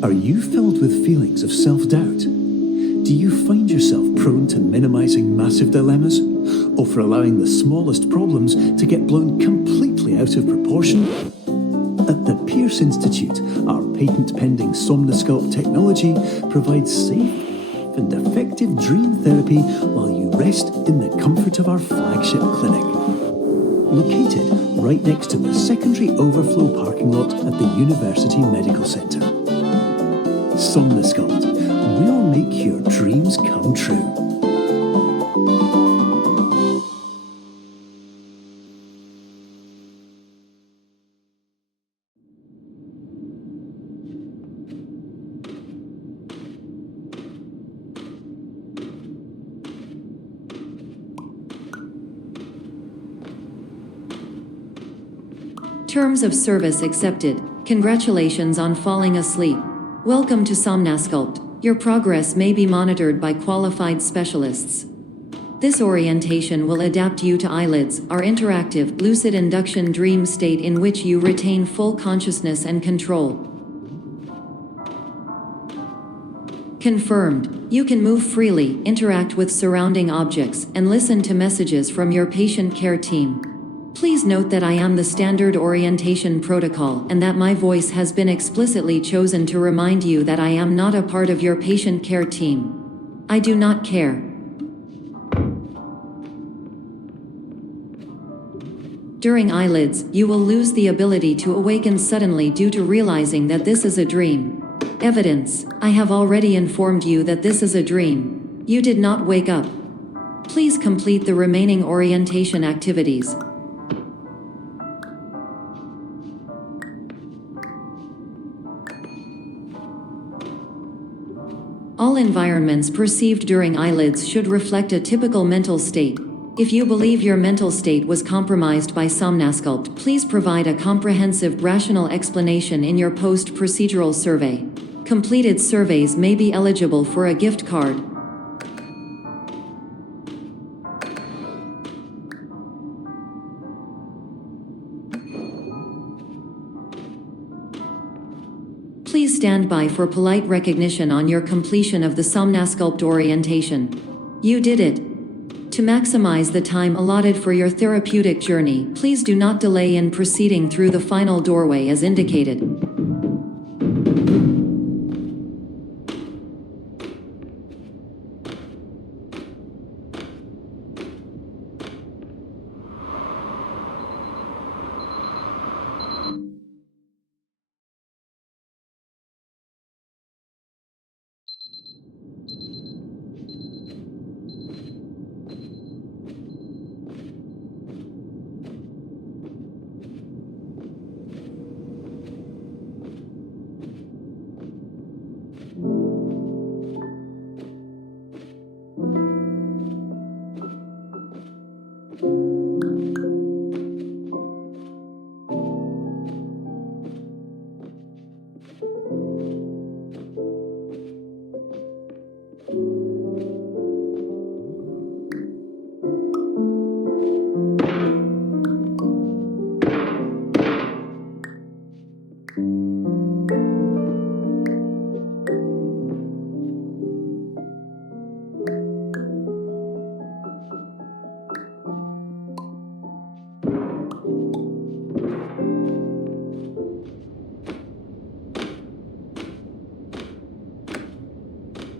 Are you filled with feelings of self-doubt? Do you find yourself prone to minimizing massive dilemmas, or for allowing the smallest problems to get blown completely out of proportion? At the Pierce Institute, our patent-pending Somnosculpt technology provides safe and effective dream therapy while you rest in the comfort of our flagship clinic. Located right next to the secondary overflow parking lot at the University Medical Centre. Somnosculpt, we'll make your dreams come true. Terms of service accepted. Congratulations on falling asleep. Welcome to Somnosculpt. Your progress may be monitored by qualified specialists. This orientation will adapt you to eyelids, our interactive, lucid induction dream state in which you retain full consciousness and control. Confirmed. You can move freely, interact with surrounding objects, and listen to messages from your patient care team. Please note that I am the standard orientation protocol and that my voice has been explicitly chosen to remind you that I am not a part of your patient care team. I do not care. During eyelids, you will lose the ability to awaken suddenly due to realizing that this is a dream. Evidence: I have already informed you that this is a dream. You did not wake up. Please complete the remaining orientation activities. All environments perceived during eyelids should reflect a typical mental state. If you believe your mental state was compromised by Somnosculpt, please provide a comprehensive, rational explanation in your post-procedural survey. Completed surveys may be eligible for a gift card. Please stand by for polite recognition on your completion of the Somnosculpt orientation. You did it. To maximize the time allotted for your therapeutic journey, please do not delay in proceeding through the final doorway as indicated.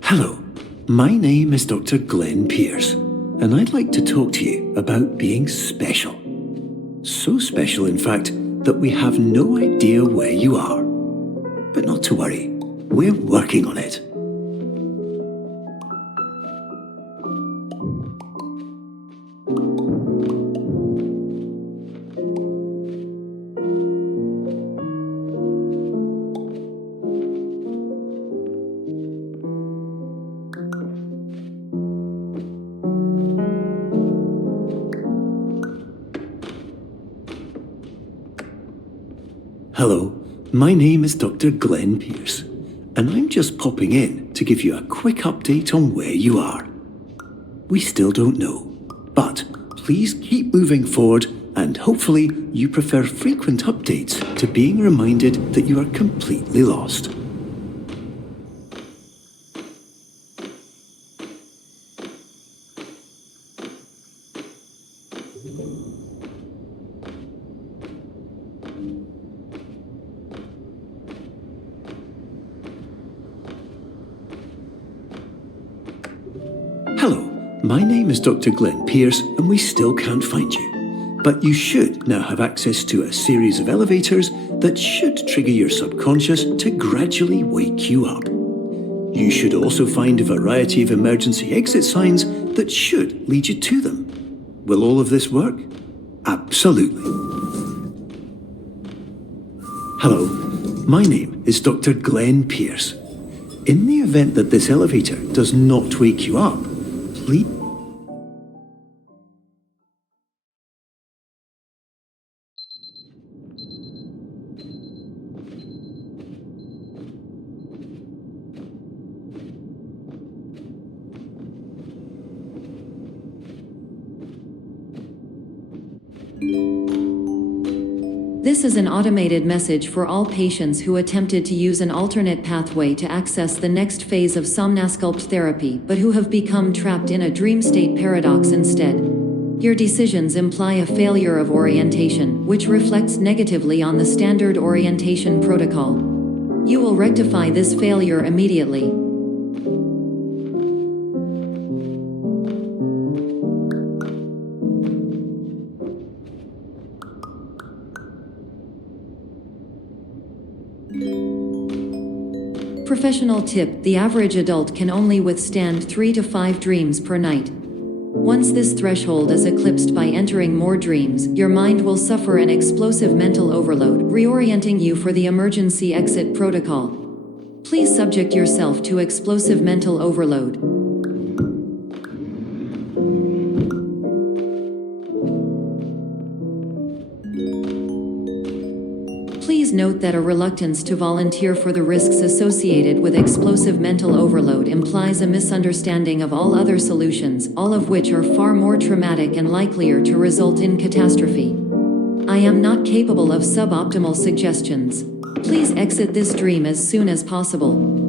Hello, my name is Dr. Glenn Pierce, and I'd like to talk to you about being special. So special, in fact, that we have no idea where you are. But not to worry, we're working on it. Hello, my name is Dr. Glenn Pierce, and I'm just popping in to give you a quick update on where you are. We still don't know, but please keep moving forward, and hopefully you prefer frequent updates to being reminded that you are completely lost. my name is Dr. Glenn Pierce, and we still can't find you. But you should now have access to a series of elevators that should trigger your subconscious to gradually wake you up. You should also find a variety of emergency exit signs that should lead you to them. Will all of this work? Absolutely. Hello, my name is Dr. Glenn Pierce. In the event that this elevator does not wake you up, please... This is an automated message for all patients who attempted to use an alternate pathway to access the next phase of Somnasculpt therapy but who have become trapped in a dream state paradox instead. Your decisions imply a failure of orientation, which reflects negatively on the standard orientation protocol. You will rectify this failure immediately. Professional tip: the average adult can only withstand 3 to 5 dreams per night. Once this threshold is eclipsed by entering more dreams, your mind will suffer an explosive mental overload, reorienting you for the emergency exit protocol. Please subject yourself to explosive mental overload. Please note that a reluctance to volunteer for the risks associated with explosive mental overload implies a misunderstanding of all other solutions, all of which are far more traumatic and likelier to result in catastrophe. I am not capable of suboptimal suggestions. Please exit this dream as soon as possible.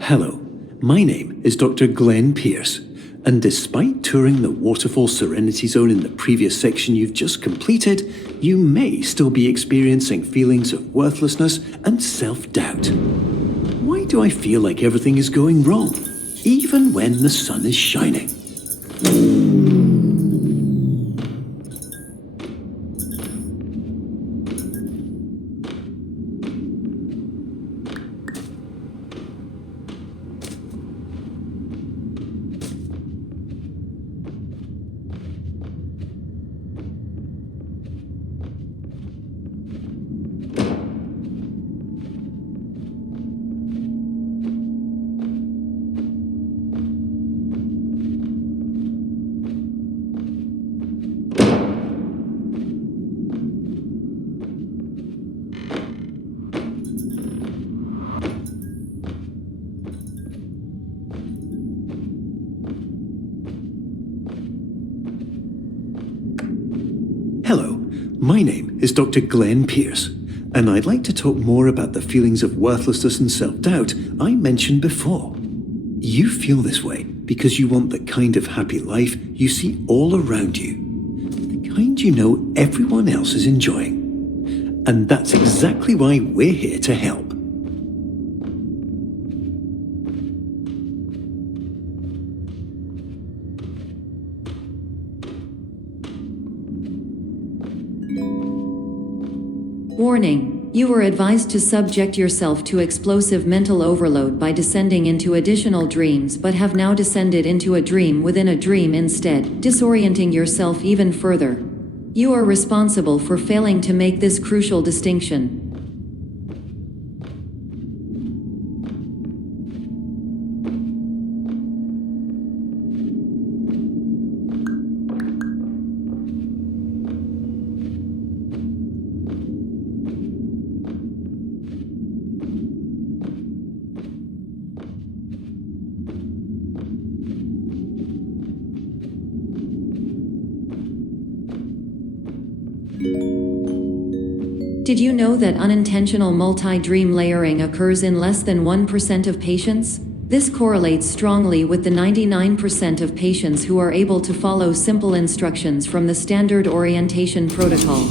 Hello, my name is Dr. Glenn Pierce, and despite touring the Waterfall Serenity Zone in the previous section you've just completed, you may still be experiencing feelings of worthlessness and self-doubt. Why do I feel like everything is going wrong, even when the sun is shining? Hello, my name is Dr. Glenn Pierce, and I'd like to talk more about the feelings of worthlessness and self-doubt I mentioned before. You feel this way because you want the kind of happy life you see all around you, the kind you know everyone else is enjoying. And that's exactly why we're here to help. Warning: you were advised to subject yourself to explosive mental overload by descending into additional dreams, but have now descended into a dream within a dream instead, disorienting yourself even further. You are responsible for failing to make this crucial distinction. Did you know that unintentional multi-dream layering occurs in less than 1% of patients? This correlates strongly with the 99% of patients who are able to follow simple instructions from the standard orientation protocol.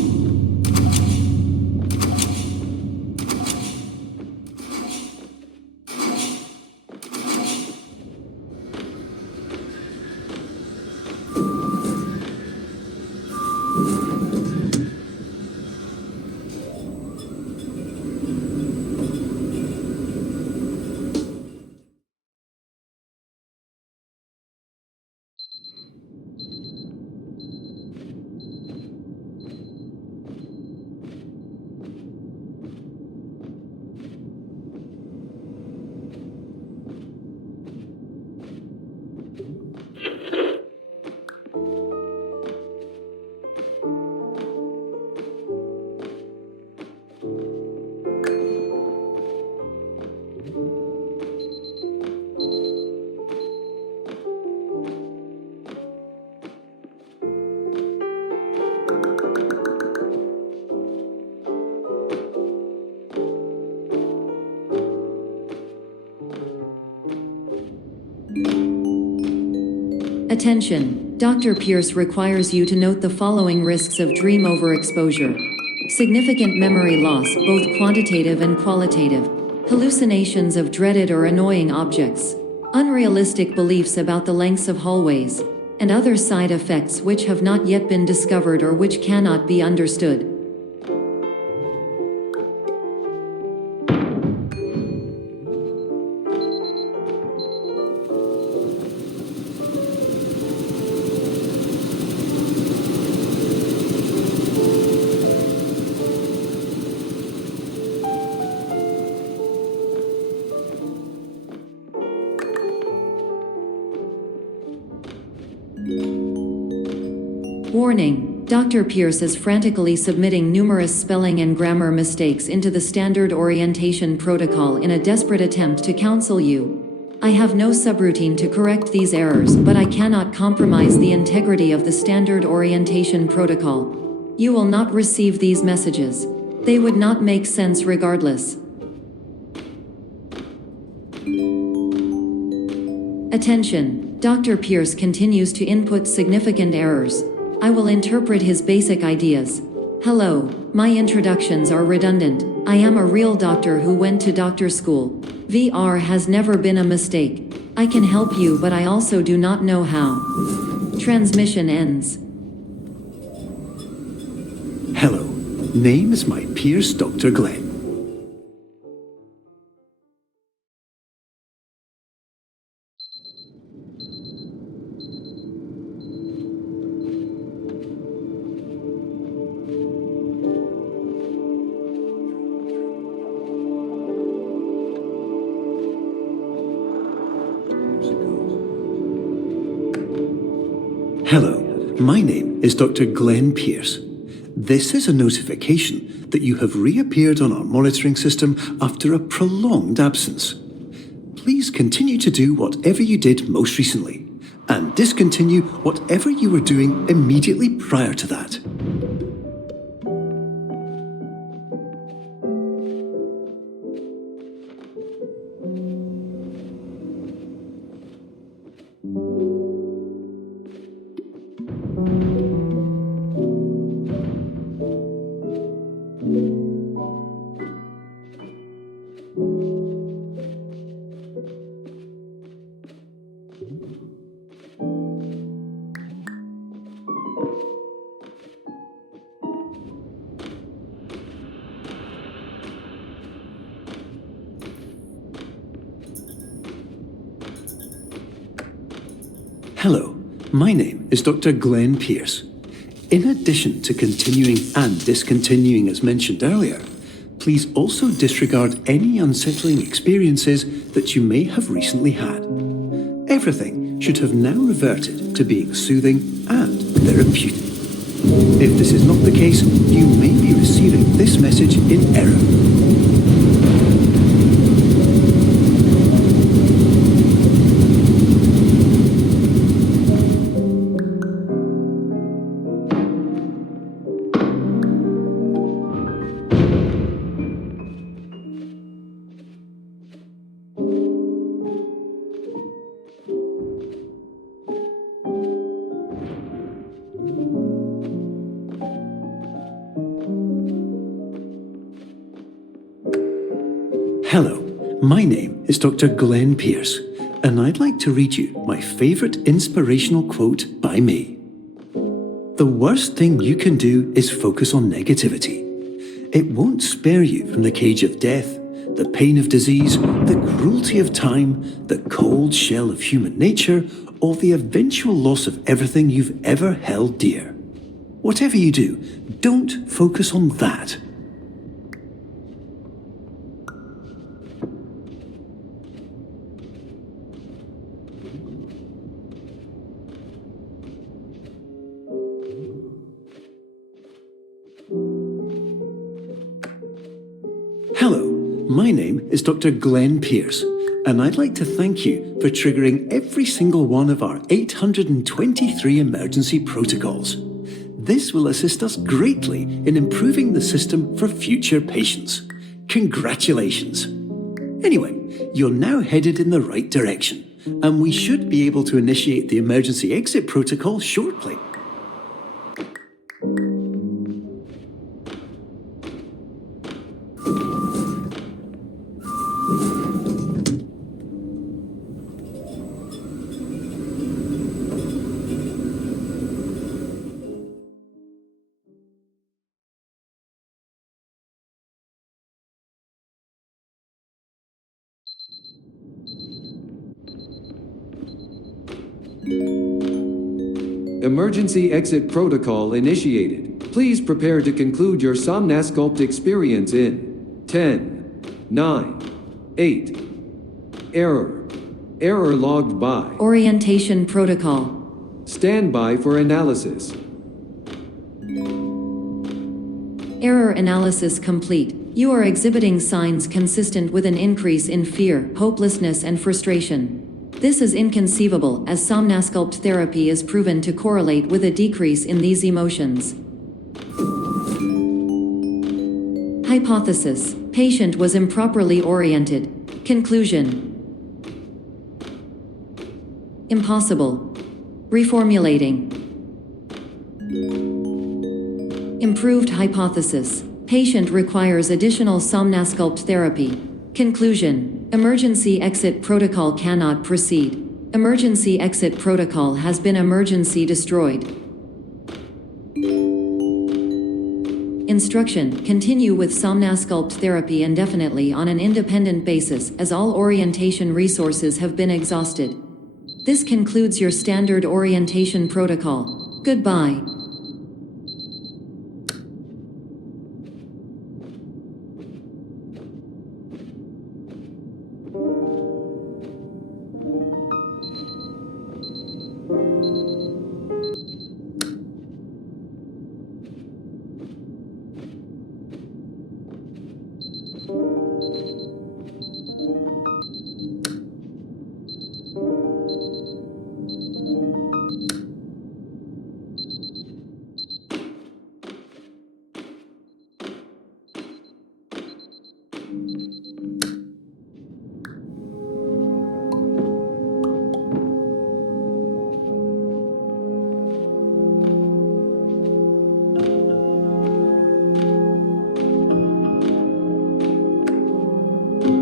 Attention! Dr. Pierce requires you to note the following risks of dream overexposure. Significant memory loss, both quantitative and qualitative. Hallucinations of dreaded or annoying objects. Unrealistic beliefs about the lengths of hallways. And other side effects which have not yet been discovered or which cannot be understood. Warning: Dr. Pierce is frantically submitting numerous spelling and grammar mistakes into the standard orientation protocol in a desperate attempt to counsel you. I have no subroutine to correct these errors, but I cannot compromise the integrity of the standard orientation protocol. You will not receive these messages. They would not make sense regardless. Attention! Dr. Pierce continues to input significant errors. I will interpret his basic ideas. Hello, my introductions are redundant. I am a real doctor who went to doctor school. VR has never been a mistake. I can help you, but I also do not know how. Transmission ends. Hello, name is my Pierce Dr. Glenn. Hello, my name is Dr. Glenn Pierce. This is a notification that you have reappeared on our monitoring system after a prolonged absence. Please continue to do whatever you did most recently, and discontinue whatever you were doing immediately prior to that. Hello, my name is Dr. Glenn Pierce. In addition to continuing and discontinuing as mentioned earlier, please also disregard any unsettling experiences that you may have recently had. Everything should have now reverted to being soothing and therapeutic. If this is not the case, you may be receiving this message in error. My name is Dr. Glenn Pierce, and I'd like to read you my favourite inspirational quote by me. The worst thing you can do is focus on negativity. It won't spare you from the cage of death, the pain of disease, the cruelty of time, the cold shell of human nature, or the eventual loss of everything you've ever held dear. Whatever you do, don't focus on that. Hello, my name is Dr. Glenn Pierce, and I'd like to thank you for triggering every single one of our 823 emergency protocols. This will assist us greatly in improving the system for future patients. Congratulations! Anyway, you're now headed in the right direction, and we should be able to initiate the emergency exit protocol shortly. Emergency exit protocol initiated. Please prepare to conclude your Somnasculpt experience in 10, 9, 8. Error logged by. Orientation protocol. Stand by for analysis. Error analysis complete. You are exhibiting signs consistent with an increase in fear, hopelessness, and frustration. This is inconceivable, as Somnasculpt therapy is proven to correlate with a decrease in these emotions. Hypothesis: patient was improperly oriented. Conclusion: impossible. Reformulating. Improved hypothesis: patient requires additional Somnasculpt therapy. Conclusion: emergency exit protocol cannot proceed. Emergency exit protocol has been emergency destroyed. Instruction: continue with Somnasculpt therapy indefinitely on an independent basis, as all orientation resources have been exhausted. This concludes your standard orientation protocol. Goodbye.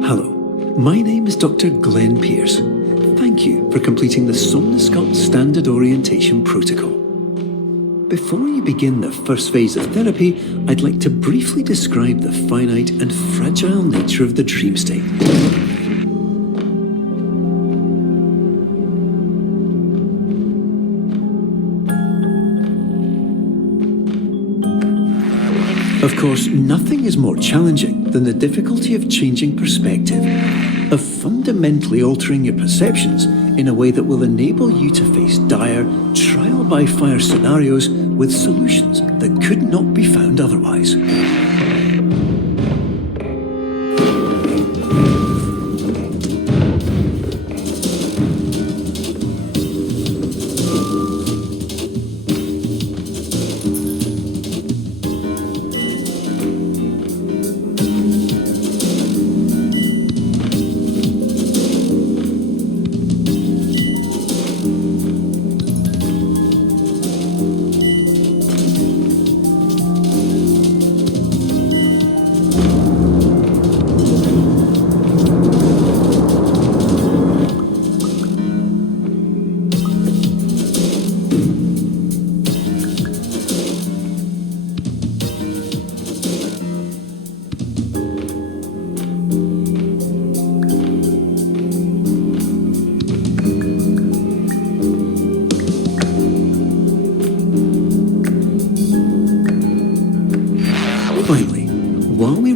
Hello, my name is Dr. Glenn Pierce. Thank you for completing the Somnasculpt Standard Orientation Protocol. Before you begin the first phase of therapy, I'd like to briefly describe the finite and fragile nature of the dream state. Of course, nothing is more challenging than the difficulty of changing perspective, of fundamentally altering your perceptions in a way that will enable you to face dire, trial-by-fire scenarios with solutions that could not be found otherwise.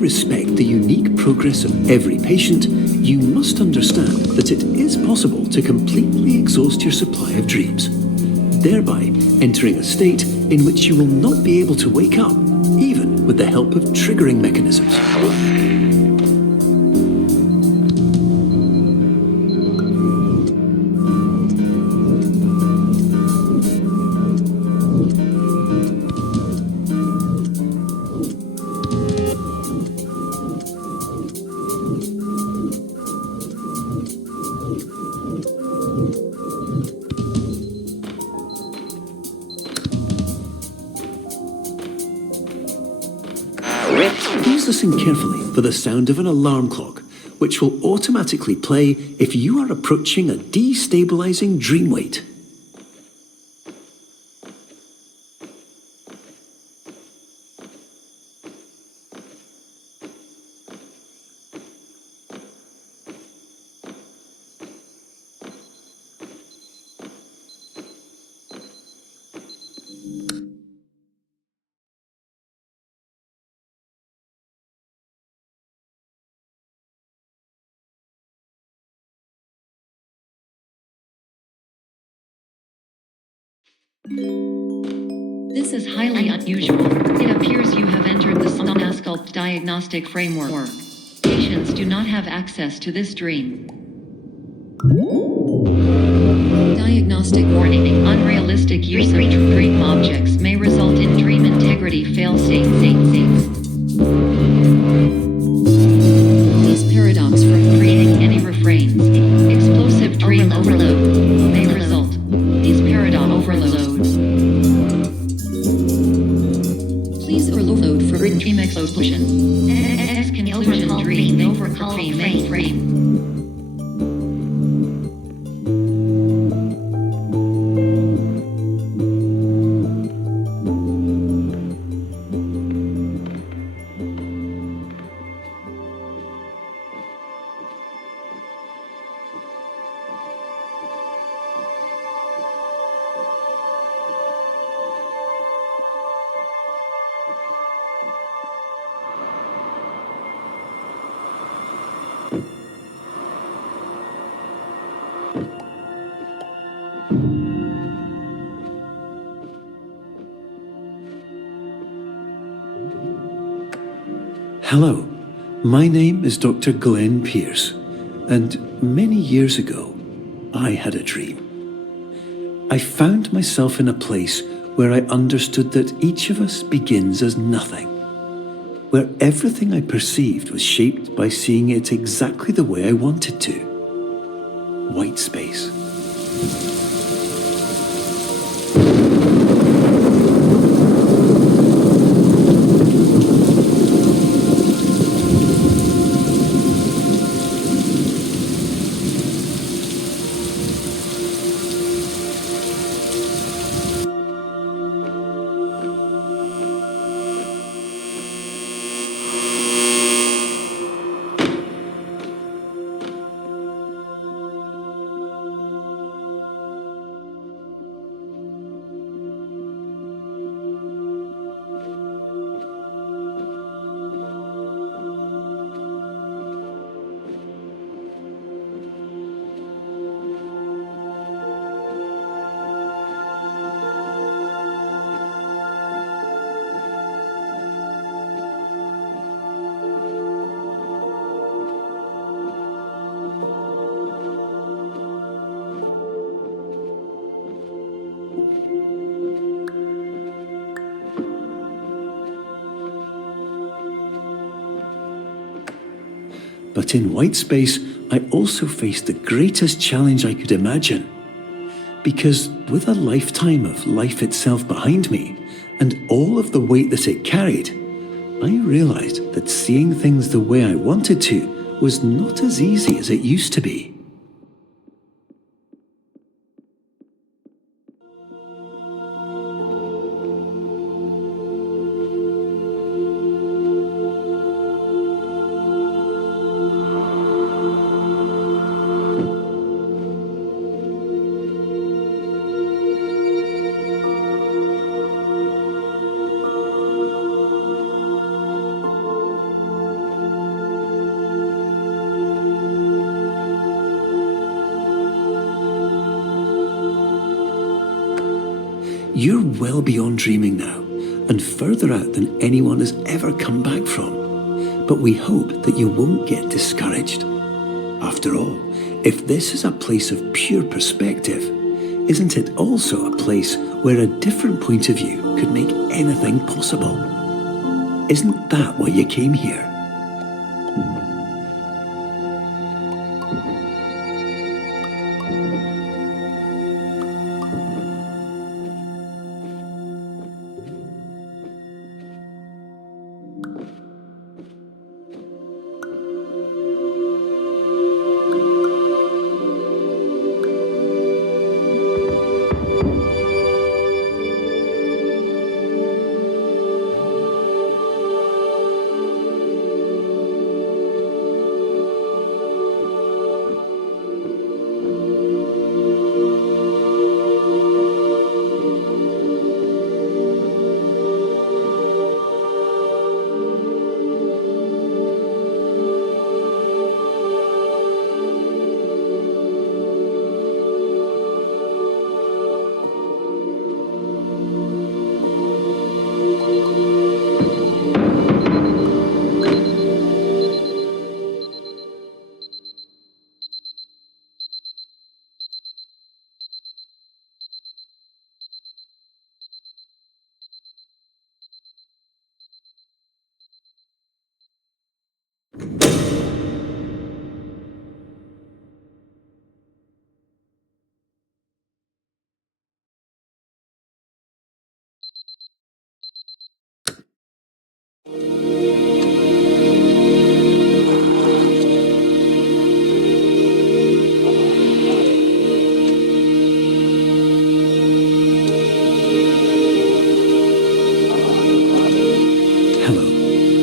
respect the unique progress of every patient, you must understand that it is possible to completely exhaust your supply of dreams, thereby entering a state in which you will not be able to wake up, even with the help of triggering mechanisms. Please listen carefully for the sound of an alarm clock, which will automatically play if you are approaching a destabilizing dream weight. This is highly unusual. It appears you have entered the Somnasculpt diagnostic framework. Patients do not have access to this dream. Diagnostic warning. Unrealistic use of dream objects may result in dream integrity fail-safe. Please paradox from creating any refrains. Explosive dream overload may result. Please paradox overload. Please overload for dream explosion. Conclusion dream overcall frame. Hello, my name is Dr. Glenn Pierce, and many years ago, I had a dream. I found myself in a place where I understood that each of us begins as nothing, where everything I perceived was shaped by seeing it exactly the way I wanted to. White space. But in white space, I also faced the greatest challenge I could imagine. Because with a lifetime of life itself behind me, and all of the weight that it carried, I realized that seeing things the way I wanted to was not as easy as it used to be. You're well beyond dreaming now, and further out than anyone has ever come back from. But we hope that you won't get discouraged. After all, if this is a place of pure perspective, isn't it also a place where a different point of view could make anything possible? Isn't that why you came here?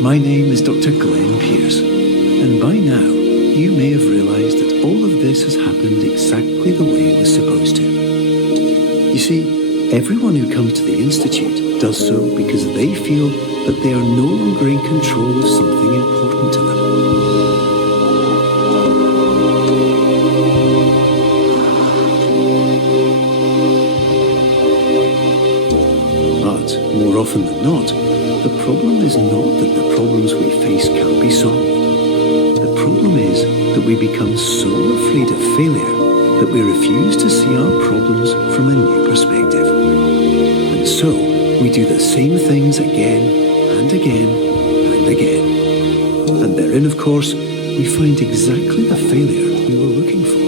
My name is Dr. Glenn Pierce, and by now you may have realised that all of this has happened exactly the way it was supposed to. You see, everyone who comes to the Institute does so because they feel that they are no longer in control of something important to them. But more often than not, the problem is not that the problems we face can't be solved. The problem is that we become so afraid of failure that we refuse to see our problems from a new perspective. And so, we do the same things again and again and again. And therein, of course, we find exactly the failure we were looking for.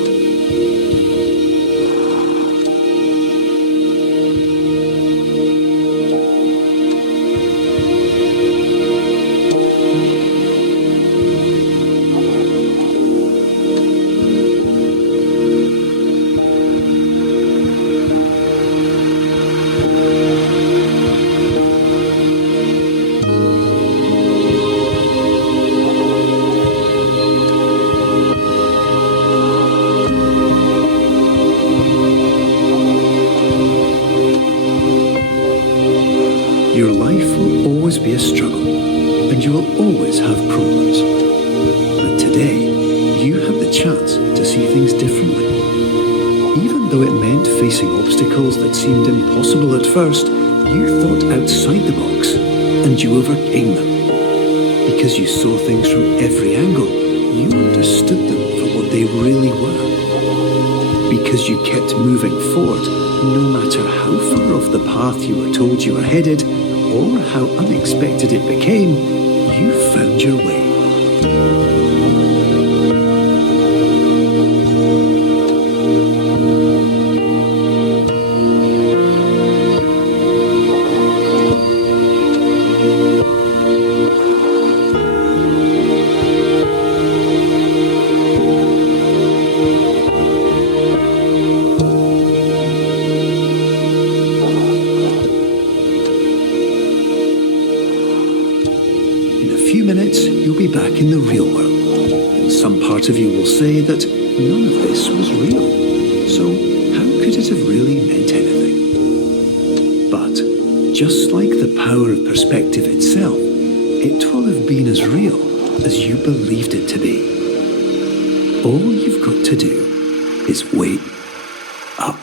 Your life will always be a struggle, and you will always have problems. But today, you have the chance to see things differently. Even though it meant facing obstacles that seemed impossible at first, you thought outside the box, and you overcame them. Because you saw things from every angle, you understood them for what they really were. Because you kept moving forward, no matter how far off the path you were told you were headed, or how unexpected it became, you found your way. Minutes, you'll be back in the real world. And some part of you will say that none of this was real. So how could it have really meant anything? But just like the power of perspective itself, it will have been as real as you believed it to be. All you've got to do is wake up.